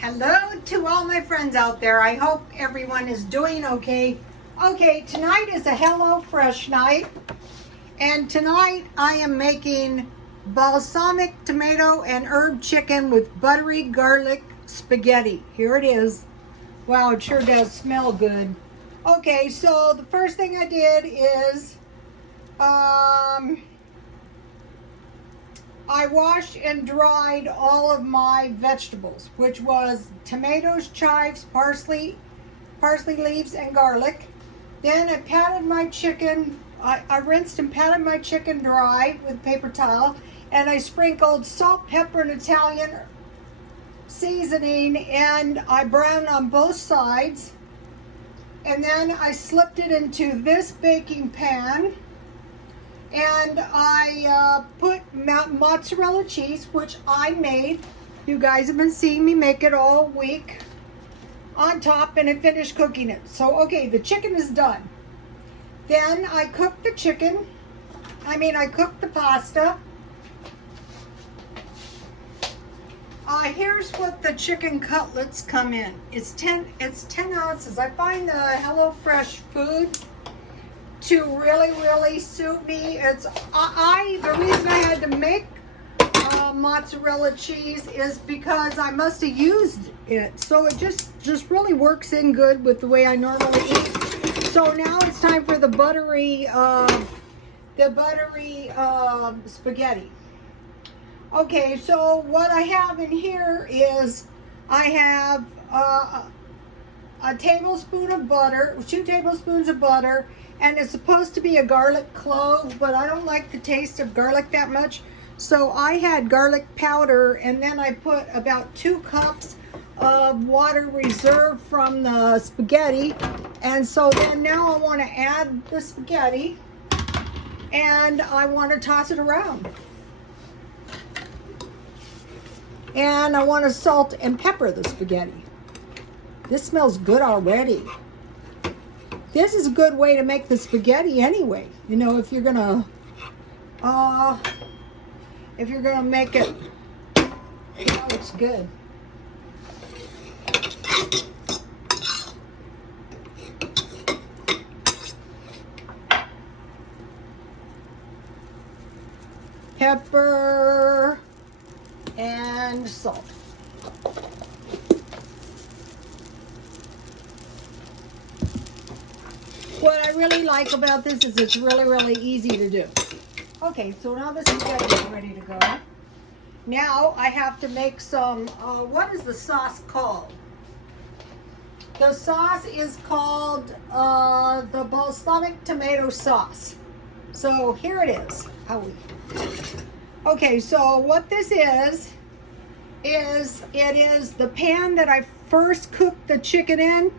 Hello to all my friends out there. I hope everyone is doing okay. Okay, tonight is a Hello Fresh night. And tonight I am making balsamic tomato and herb chicken with buttery garlic spaghetti. Here it is. Wow, it sure does smell good. Okay, so the first thing I did is I washed and dried all of my vegetables, which was tomatoes, chives, parsley leaves, and garlic. Then I patted my chicken. I rinsed and patted my chicken dry with a paper towel, and I sprinkled salt, pepper, and Italian seasoning, and I browned on both sides. And then I slipped it into this baking pan. And I put mozzarella cheese, which I made. You guys have been seeing me make it all week, on top, and I finished cooking it. So, okay, the chicken is done. Then I cooked the chicken. I cooked the pasta. Here's what the chicken cutlets come in. It's 10 ounces. I find the HelloFresh food to really suit me. The reason I had to make mozzarella cheese is because I must have used it, so it just really works in good with the way I normally eat. So now it's time for the buttery spaghetti. Okay, so what I have in here is I have a tablespoon of butter, 2 tablespoons of butter, and it's supposed to be a garlic clove, but I don't like the taste of garlic that much. So I had garlic powder, and then I put about 2 cups of water reserved from the spaghetti. And so then now I want to add the spaghetti, and I want to toss it around. And I want to salt and pepper the spaghetti. This smells good already. This is a good way to make the spaghetti anyway. You know, if you're gonna make it, it's good. Pepper and salt. What I really like about this is it's really easy to do. Okay, so now the spaghetti is ready to go. Now I have to make some, what is the sauce called? The sauce is called the balsamic tomato sauce. So here it is. Okay, so what this is it is the pan that I first cooked the chicken in.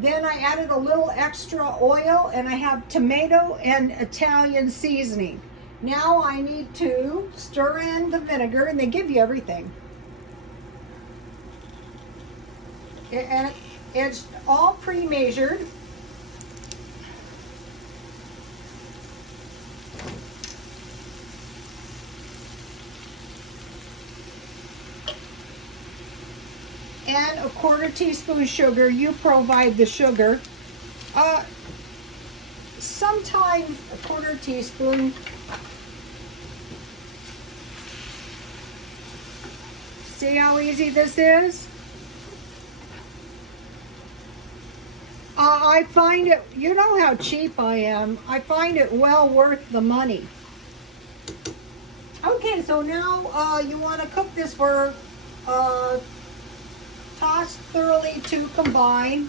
Then I added a little extra oil, and I have tomato and Italian seasoning. Now I need to stir in the vinegar, and they give you everything. And it's all pre-measured. And a 1/4 teaspoon sugar. You provide the sugar. Sometimes a 1/4 teaspoon. See how easy this is? I find it, you know how cheap I am. I find it well worth the money. Okay, so now you want to cook this for toss thoroughly to combine,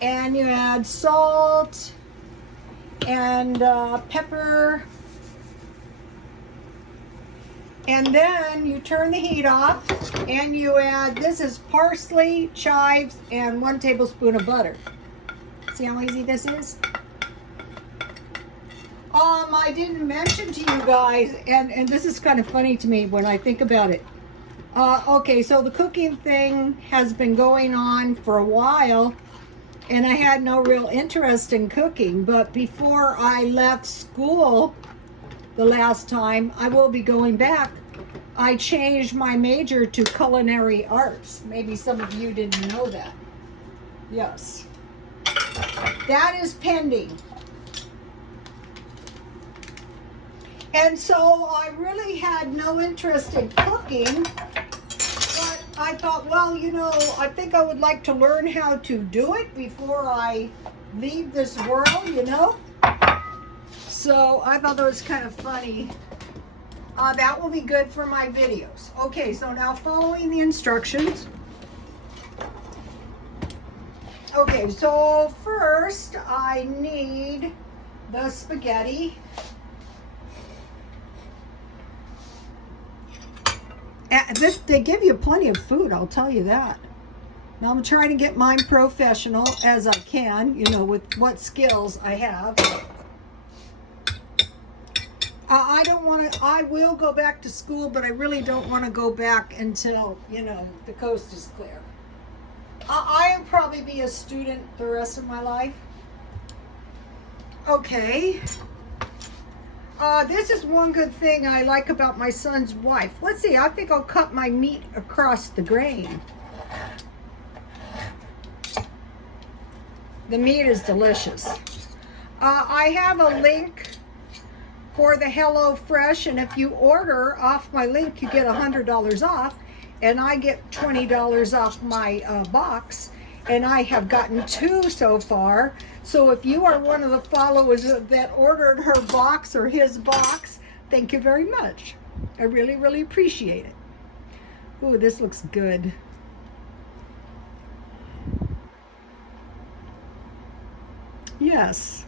and you add salt and pepper, and then you turn the heat off, and you add, this is parsley, chives, and 1 tablespoon of butter. See how easy this is? I didn't mention to you guys, and this is kind of funny to me when I think about it. Okay, so the cooking thing has been going on for a while, and I had no real interest in cooking, but before I left school the last time, I will be going back I changed my major to culinary arts. Maybe some of you didn't know that. Yes. That is pending. And so I really had no interest in cooking, but I thought, well, you know, I think I would like to learn how to do it before I leave this world, you know? So I thought that was kind of funny. That will be good for my videos. Okay, so now following the instructions. Okay, so first I need the spaghetti. They give you plenty of food, I'll tell you that. Now I'm trying to get mine professional as I can, you know, with what skills I have. I don't want to, I will go back to school, but I really don't want to go back until, you know, the coast is clear. I'll probably be a student the rest of my life. Okay. This is one good thing I like about my son's wife. Let's see, I think I'll cut my meat across the grain. The meat is delicious. I have a link for the Hello Fresh, and if you order off my link, you get $100 off, and I get $20 off my box, and I have gotten 2 so far. So if you are one of the followers that ordered her box or his box, thank you very much. I really, really appreciate it. Ooh, this looks good. Yes,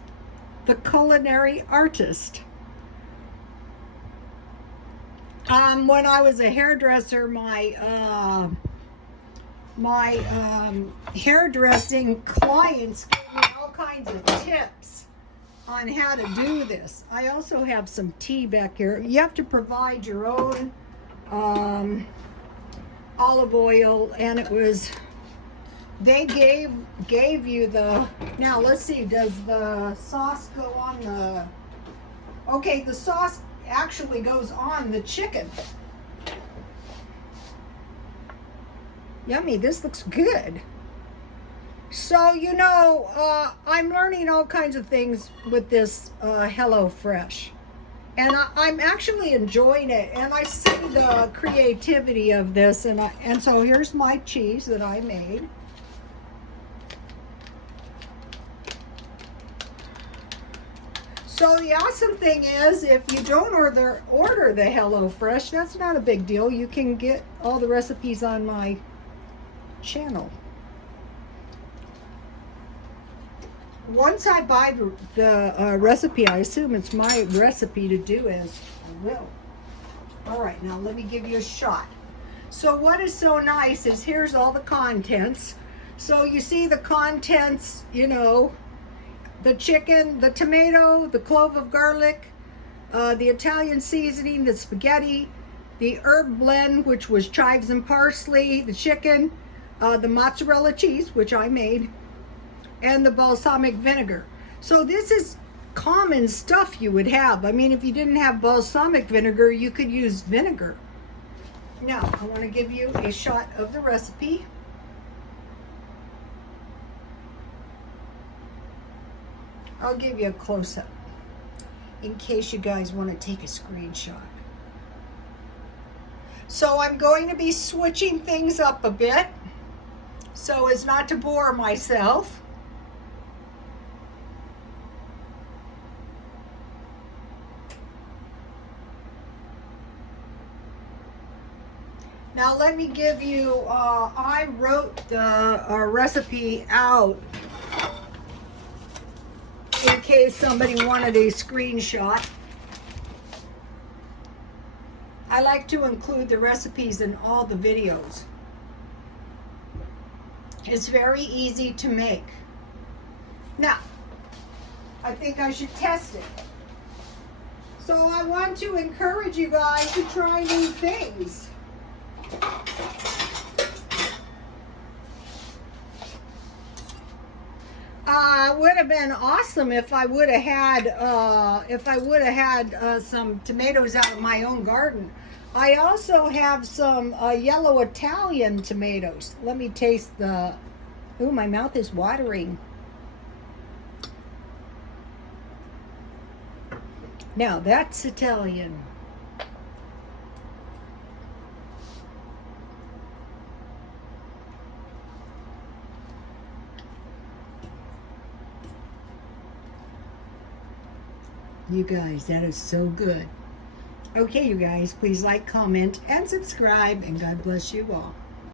the culinary artist. When I was a hairdresser, my hairdressing clients gave me all kinds of tips on how to do this. I also have some tea back here. You have to provide your own olive oil, and it was, they gave you the, now let's see, does the sauce go on the, okay, the sauce actually goes on the chicken. Yummy, this looks good. So, you know, I'm learning all kinds of things with this Hello Fresh. And I'm actually enjoying it. And I see the creativity of this. And so here's my cheese that I made. So the awesome thing is, if you don't order the Hello Fresh, that's not a big deal. You can get all the recipes on my channel. Once I buy the recipe, I assume it's my recipe to do as I will. All right, now let me give you a shot. So what is so nice is here's all the contents. So you see the contents, you know, the chicken, the tomato, the clove of garlic, the Italian seasoning, the spaghetti, the herb blend, which was chives and parsley, the chicken, the mozzarella cheese, which I made, and the balsamic vinegar. So this is common stuff you would have. I mean, if you didn't have balsamic vinegar, you could use vinegar. Now, I want to give you a shot of the recipe. I'll give you a close-up in case you guys want to take a screenshot. So I'm going to be switching things up a bit so as not to bore myself. Now let me give you, I wrote the recipe out in case somebody wanted a screenshot. I like to include the recipes in all the videos. It's very easy to make. Now, I think I should test it. So I want to encourage you guys to try new things. It would have been awesome if I would have had some tomatoes out of my own garden. I also have some yellow Italian tomatoes. Let me taste the. Ooh, my mouth is watering. Now that's Italian. You guys, that is so good. Okay, you guys, please like, comment, and subscribe, and God bless you all.